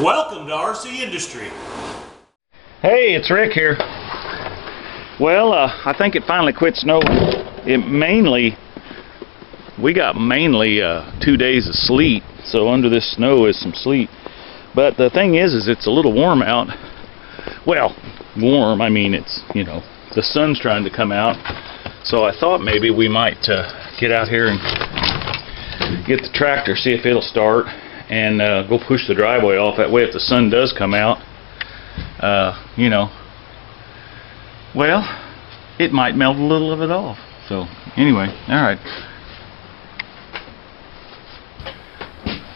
Welcome to RCindustry. Hey, it's Rick here. Well, I think it finally quit snowing. We got mainly 2 days of sleet, so under this snow is some sleet. But the thing is it's a little warm out. Well, warm, I mean it's, you know, the sun's trying to come out. So I thought maybe we might get out here and get the tractor, see if it'll start, and go push the driveway off. That way if the sun does come out, you know, well, it might melt a little of it off. So anyway, alright.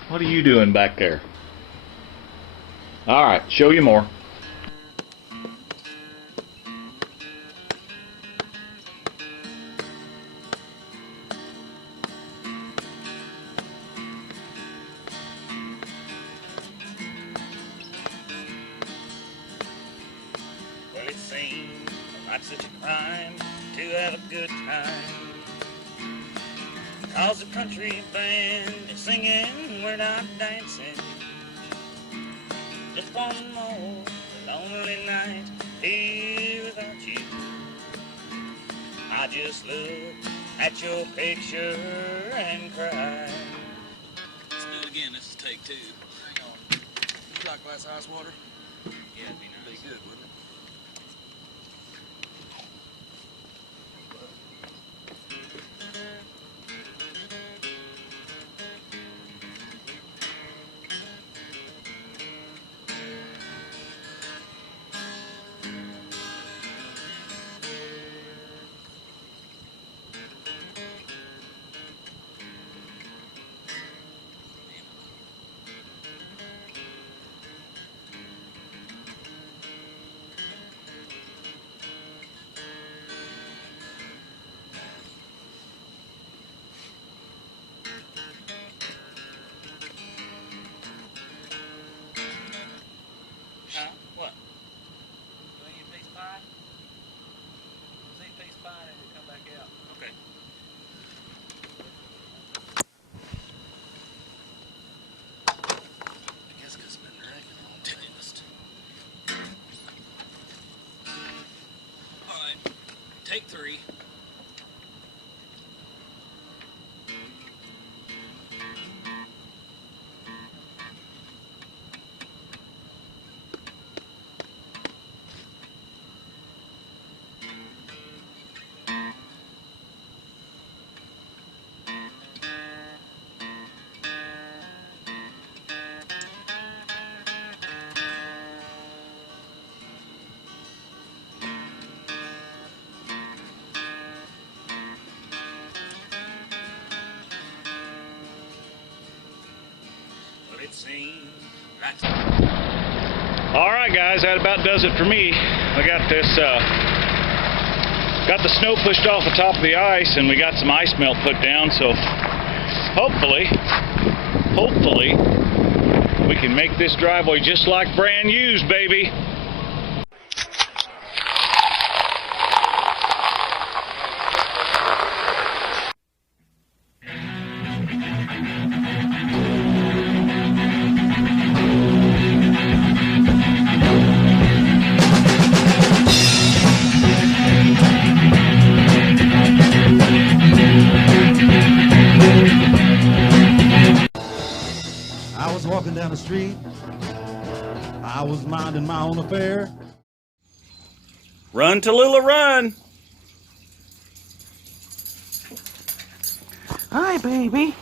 What are you doing back there? Alright, show you more. Well, it seems like such a crime to have a good time, 'cause the country band is singing, we're not dancing. Just one more lonely night here without you. I just look at your picture and cry. Let's do it again. This is take two. Hang on. Would you like a glass of ice water? Yeah, it'd be nice. Be good, wouldn't it? What? You want to eat a piece of pie? Let's eat a piece of pie and we'll come back out. Okay. I guess 'cause it's been drinking all day. All right, take three. It seems like Alright guys, that about does it for me. I got this, got the snow pushed off the top of the ice, and we got some ice melt put down, so hopefully, we can make this driveway just like brand used, baby. I was walking down the street, I was minding my own affair. Run, Tallulah, run! Hi, baby.